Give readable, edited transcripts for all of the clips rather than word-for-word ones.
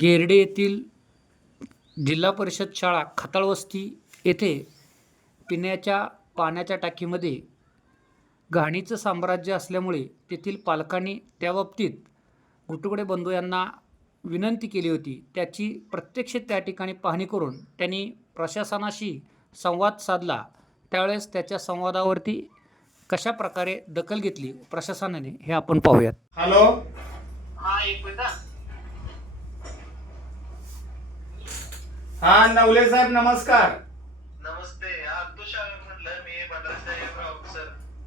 गेरडे येथील जिल्हा परिषद शाळा खताळवस्ती येथे पिण्याच्या पाण्याच्या टाकीमध्ये घाणीचं साम्राज्य असल्यामुळे तेथील पालकांनी त्याबाबतीत गुटुगडे बंधू यांना विनंती केली होती. त्याची प्रत्यक्ष त्या ठिकाणी पाहणी करून त्यांनी प्रशासनाशी संवाद साधला. त्यावेळेस त्याच्या संवादावरती कशा प्रकारे दखल घेतली प्रशासनाने हे आपण पाहूयात. हॅलो, हा नवले साहेब नमस्कार. नमस्ते. तुषार म्हटलं मी भद्रासाहेब सर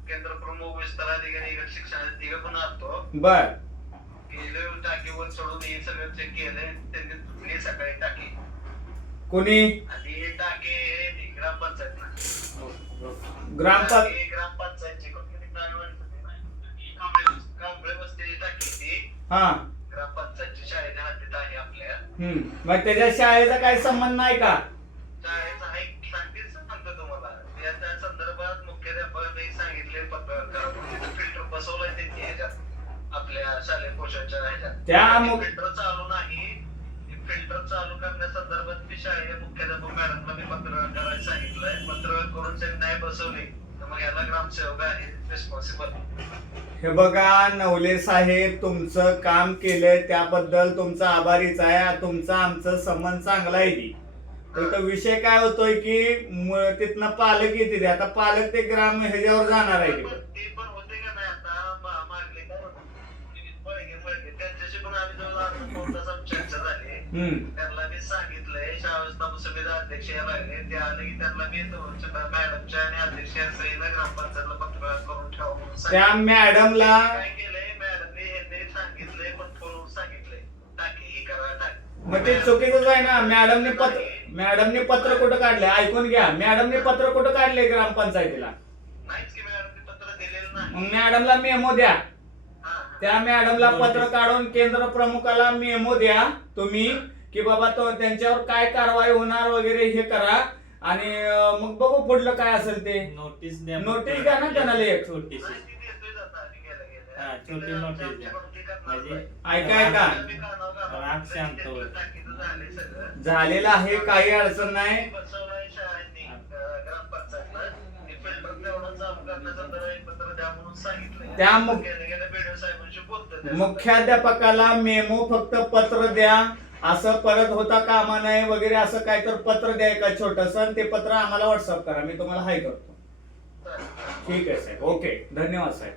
केंद्र प्रमुख विस्तार अधिकारी शिक्षण तिघ पण असतो. बर. गेले टाकीवर सोडून हे सगळं चेक केलंय. त्यांनी तुटली सकाळी टाकी. कोणी? आणि हे टाकी ग्रामपंचायत ग्रामपंचायतची कांबळे बसलेली टाकी ती हा ग्रामपंचायतची शाळेच्या हद्दीत आहे आपल्या. मग त्याच्या शाळेचा काही संबंध नाही का? शाळेचा आहे सांगतेच सांगतो तुम्हाला. त्या संदर्भात मुख्याध्यापकांनी सांगितले पत्रकार फिल्टर बसवलंय त्यांनी ह्याच्यात आपल्या शालेय पोषणच्या ह्याच्यात. त्या फिल्टर चालू नाही. फिल्टर चालू करण्यासंदर्भात मी शाळेच्या मुख्याध्यापक मॅडमला मी पत्र करायला सांगितलंय. पत्र करून त्यांनी नाही बसवली तर मग याला ग्रामसेवक आहे रिस्पॉन्सिबल. हे बघा नवले साहेब, तुमचं काम केलंय त्याबद्दल तुमचा आभारीच आहे. तुमचा आमचं संबंध चांगला आहे ती. तर विषय काय होतोय की तिथनं पालक येते. आता पालक ते ग्राम ह्याच्यावर जाणार आहे. ते पण होते का नाही आता मागले त्यांच्याशी पण आम्ही जवळ चर्चा झाली. त्यांना मी सांगितलंय शाळा समिती अध्यक्ष या लागले ते आले की त्यांना मी मॅडमच्या आणि अध्यक्ष सहीला ग्रामपंचायतला पत्र करून ठेवा. त्या मॅडमला काय केलंय मॅडमने हे सांगितलंय पण फोनवर सांगितलंय टाकी ही करा टाकी. मग ते चुकीचंच आहे ना. मॅडमने पत्र कुठं काढले ऐकून घ्या. मॅडमने पत्र कुठं काढले ग्रामपंचायतीला? नाहीच की मॅडमने पत्र दिलेलं नाही. मग मॅडमला मेमो द्या. त्या मॅडमला पत्र काढून केंद्र प्रमुखाला मेमो द्या तुम्ही की बाबा तो त्यांच्यावर काय कारवाई होणार वगैरे हे करा. आणि मग बघू पुढलं काय असेल ते. नोटीस द्या. नोटीस द्या ना त्यांना एक छोटीशी छोटी नोटीस द्या. म्हणजे ऐका राग शांत होईल. झालेलं आहे, काही अडचण नाही. त्या मुख्याध्यापकाला मेमो फक्त पत्र द्या. असं परत होता कामा नये वगैरे असं काय तर पत्र द्या एका छोटंसं. ते पत्र आम्हाला व्हॉट्सअप करा. मी तुम्हाला हाय करतो. ठीक आहे साहेब. ओके, धन्यवाद साहेब.